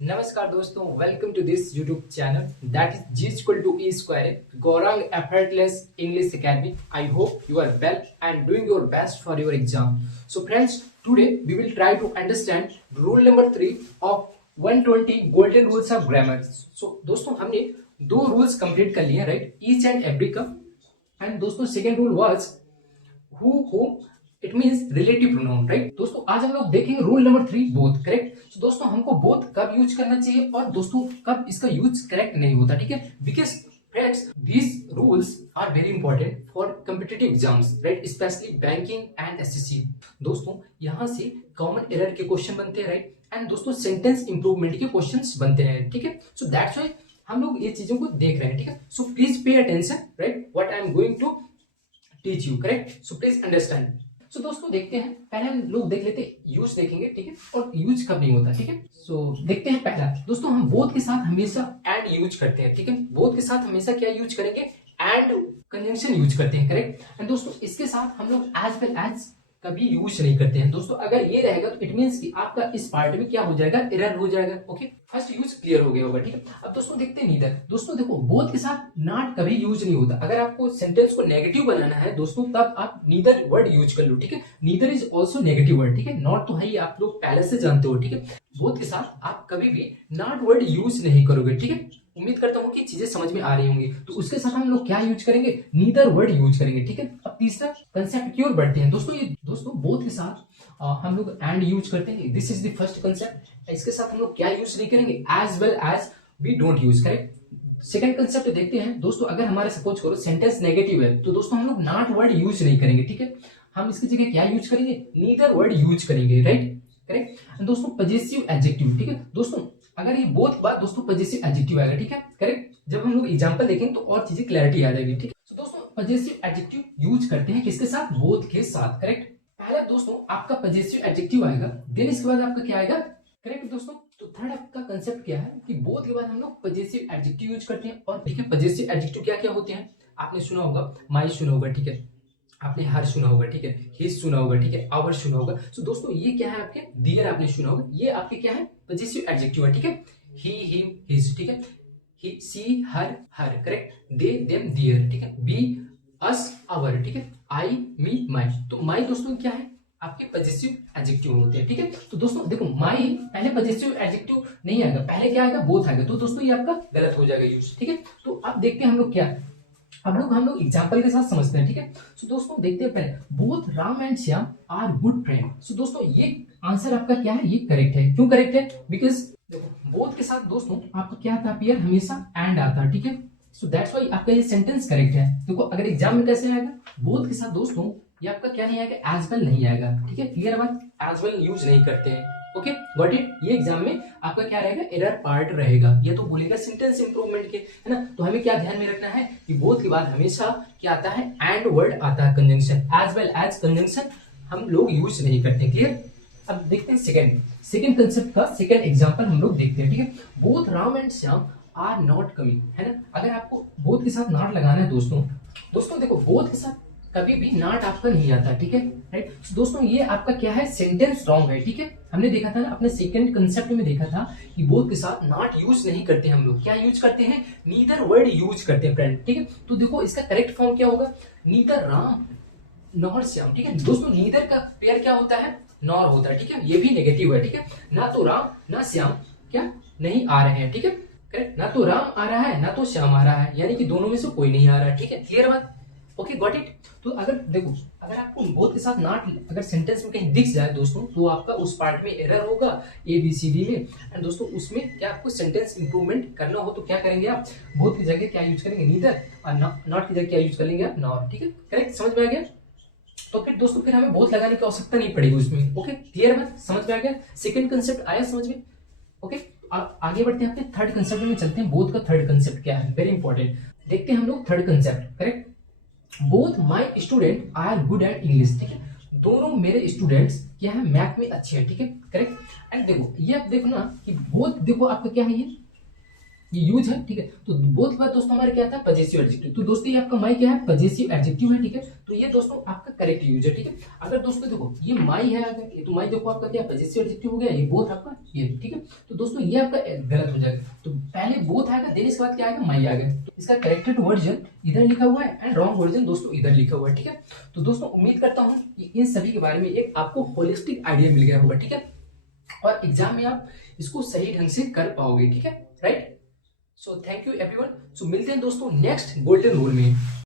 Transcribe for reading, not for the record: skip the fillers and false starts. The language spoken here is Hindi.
नमस्कार दोस्तों, welcome to this YouTube channel that is G equal to E square, Gaurang Effortless English Academy. I hope you are well and doing your best for your exam. So friends, today we will try to understand rule number 3 of 120 golden rules of grammar. So दोस्तों हमने दो रूल्स कंप्लीट कर लिए, राइट, ईच एंड एवरी का. एंड दोस्तों second rule was who it means relative pronoun, right. दोस्तों आज हम लोग देखेंगे रूल नंबर 3 बोथ, करेक्ट. तो दोस्तों हमको बोथ कब यूज करना चाहिए और दोस्तों कब इसका यूज करेक्ट नहीं होता, ठीक है. Because friends these rules are very important for competitive exams, right, specially banking and SSC. दोस्तों यहाँ से कॉमन एरर के क्वेश्चन बनते हैं, राइट, एंड दोस्तों सेंटेंस इंप्रूवमेंट के क्वेश्चंस बनते हैं, ठीक है. सो दैट्स व्हाई हम लोग ये चीजों को देख रहे हैं, ठीक है. So please pay attention, right, what I am going to teach you, correct. So please understand. So दोस्तों देखते हैं, पहले हम लोग देख लेते हैं यूज देखेंगे, ठीक है, और यूज कब नहीं होता, ठीक है. सो देखते हैं पहला. दोस्तों हम बोथ के साथ हमेशा एंड यूज करते हैं, ठीक है. बोथ के साथ हमेशा क्या यूज करेंगे, एंड कंजंक्शन यूज करते हैं, करेक्ट. एंड दोस्तों इसके साथ हम लोग एज वेल एज कभी यूज नहीं करते हैं. दोस्तों अगर ये रहेगा तो इट मींस कि आपका इस पार्ट में क्या हो जाएगा, एरर हो जाएगा. ओके, फर्स्ट यूज क्लियर हो गया होगा, ठीक है. अब दोस्तों देखते हैं नीदर. दोस्तों देखो बोथ के साथ नॉट कभी यूज नहीं होता. अगर आपको सेंटेंस को नेगेटिव बनाना है दोस्तों तब आप नीदर वर्ड यूज कर लो, ठीक है. Neither is also negative word, ठीक है. नॉट तो है ही, आप लोग पहले से जानते हो, ठीक है. बोथ के साथ आप कभी भी नॉट वर्ड यूज नहीं करोगे, ठीक है. उम्मीद करता हूं कि चीजें समझ में आ रही होंगी. तो उसके साथ हम लोग क्या यूज करेंगे, नीदर वर्ड यूज करेंगे, ठीक है. अब तीसरा कंसेप्ट की ओर बढ़ते हैं. दोस्तों ये दोस्तों बोथ के साथ हम लोग एंड यूज करते हैं. This is the first concept. इसके साथ हम लोग क्या यूज नहीं करेंगे, as well as we don't use, correct. Second concept देखते हैं. दोस्तों अगर हमारे सपोज करो सेंटेंस नेगेटिव है तो दोस्तों हम लोग नॉट वर्ड यूज नहीं करेंगे, ठीक है. हम इसकी जगह क्या यूज करेंगे, नीदर वर्ड यूज करेंगे, राइट, करेक्ट. दोस्तों पजेसिव एडजेक्टिव, ठीक है. दोस्तों अगर ये बोथ बात दोस्तों पजेसिव एडजेक्टिव आएगा, ठीक है, करेक्ट. जब हम लोग एग्जांपल देखेंगे तो और चीजें क्लैरिटी आ जाएगी, ठीक है. तो दोस्तों पजेसिव एडजेक्टिव यूज करते हैं किसके साथ, बोथ के साथ, करेक्ट. पहला दोस्तों आपका पजेसिव एडजेक्टिव आएगा, देन इसके बाद आपका क्या आएगा, करेक्ट दोस्तों. तो थर्ड आपका कंसेप्ट क्या है कि बोथ के बाद हम लोग पजेसिव एडजेक्टिव यूज करते हैं. और ठीक है पजेसिव एडजेक्टिव क्या क्या होते हैं, आपने सुना होगा, माई सुना होगा, ठीक है, आपने हर सुना होगा, ठीक है, हिज सुना होगा, ठीक है, आवर सुना होगा. सो दोस्तों ये क्या है, आपके डियर आपने सुना होगा, ये आपके क्या है, पजेसिव एडजेक्टिव है, ठीक है. ही हिम हिज, ठीक है, ही सी हर हर, करेक्ट. दे देम देयर, ठीक है. बी अस आवर, ठीक है. आई मी माई. तो माई दोस्तों क्या है, आपके पजेसिव एडजेक्टिव होते हैं, ठीक है. तो दोस्तों देखो माई पहले पजेसिव एडजेक्टिव नहीं आएगा, पहले क्या आएगा, बोथ आएगा. तो दोस्तों ये आपका गलत हो जाएगा यूज, ठीक है. तो अब देखते हैं हम लोग क्या, हम लोग एग्जांपल के साथ समझते हैं, ठीक है. सो दोस्तों देखते हैं पहले, both Ram and Shyam are good friend. So दोस्तों ये आंसर आपका क्या है, ये करेक्ट है. क्यों करेक्ट है, बिकॉज देखो बोथ के साथ दोस्तों आपका क्या आता है, पेयर हमेशा एंड आता है, ठीक है. सो दैट्स व्हाई आपका ये सेंटेंस करेक्ट है. देखो अगर एग्जाम में कैसे आएगा, बोथ के साथ दोस्तों ये आपका क्या नहीं आएगा, एज वेल नहीं आएगा, ठीक है. क्लियर बात, एज वेल यूज नहीं करते हैं. Okay got it. ये एग्जाम में आपका क्या रहेगा, एरर पार्ट रहेगा. ये तो बोलेगा सेंटेंस इंप्रूवमेंट के, है ना. तो हमें क्या ध्यान में रखना है कि बोथ के बाद हमेशा क्या आता है, एंड वर्ड आता है, conjunction, as well as conjunction हम लोग यूज नहीं करते. क्लियर. अब देखते हैं सेकंड कंसेप्ट का सेकंड एग्जांपल हम लोग देखते हैं, ठीक है. Both Ram and Shyam are not coming, है ना. अगर आपको बोथ के साथ नॉट लगाना है दोस्तों देखो बोथ के साथ कभी भी नॉट आपका नहीं आता, ठीक है, राइट. दोस्तों ये आपका क्या है, सेंटेंस रॉन्ग है, ठीक है. हमने देखा था ना अपने सेकंड कंसेप्ट में देखा था कि बोथ के साथ नॉट यूज नहीं करते हम लोग, क्या यूज करते हैं, नीदर वर्ड यूज करते हैं फ्रेंड, ठीक है. तो देखो इसका करेक्ट फॉर्म क्या होगा, नीदर राम नॉर श्याम, ठीक है. दोस्तों नीदर का पेयर क्या होता है, नॉर होता है, ठीक है. ये भी नेगेटिव है, ठीक है. ना तो राम ना श्याम क्या नहीं आ रहे हैं, ठीक है, करेक्ट. ना तो राम आ रहा है ना तो श्याम आ रहा है, यानी कि दोनों में से कोई नहीं आ रहा है, ठीक है. क्लियर बात, ओके गॉट इट. तो अगर देखो अगर आपको बोथ के साथ नॉट अगर सेंटेंस में कहीं दिख जाए दोस्तों तो आपका उस पार्ट में एरर होगा ABCD में. एंड दोस्तों उसमें क्या आपको सेंटेंस इंप्रूवमेंट करना हो तो क्या करेंगे आप, बोथ की जगह क्या यूज करेंगे, नीदर, और नॉट की जगह क्या यूज करेंगे आप, नॉर, ठीक है. करेक्ट, समझ में आ गया. तो फिर दोस्तों फिर हमें बोथ लगाने की आवश्यकता नहीं पड़ेगी उसमें. ओके क्लियर बात, समझ में आ गया. सेकंड कंसेप्ट आया समझ में. ओके आगे बढ़ते हैं, अपने थर्ड कंसेप्ट में चलते हैं. बोथ का थर्ड कंसेप्ट क्या है, वेरी इंपॉर्टेंट. देखते हैं हम लोग third concept, correct. Both my student are good at English, ठीक है. दोनों मेरे स्टूडेंट्स क्या है, मैथ में अच्छे हैं, ठीक है, करेक्ट. एंड देखो ये आप देखो ना कि बोथ देखो आपका क्या है, ये ये यूज है, ठीक है। तो बोथ के बाद दोस्तों हमारे क्या था, पजेसिव एडजेक्टिव। तो दोस्तों ये आपका माई क्या है, पजेसिव एडजेक्टिव है, ठीक है। तो ये दोस्तों आपका करेक्ट यूज है, ठीक है। अगर दोस्तों देखो ये माई है, अगर ये तो माई देखो आपका क्या पजेसिव एडजेक्टिव हो गया, ये बोथ आपका ये, ठीक है। तो दोस्तों ये आपका गलत हो जाएगा। तो पहले बोथ आएगा, देन इसके बाद क्या आएगा, माई आएगा। तो इसका करेक्टेड वर्जन इधर लिखा हुआ है एंड रॉन्ग वर्जन दोस्तों इधर लिखा हुआ है, ठीक है। तो दोस्तों उम्मीद करता हूँ कि इन सभी के बारे में एक आपको होलिस्टिक आइडिया मिल गया होगा, ठीक है। और एग्जाम में आप इसको सही ढंग से कर पाओगे, ठीक है, right. So thank you everyone. So मिलते हैं दोस्तों नेक्स्ट गोल्डन रूल में।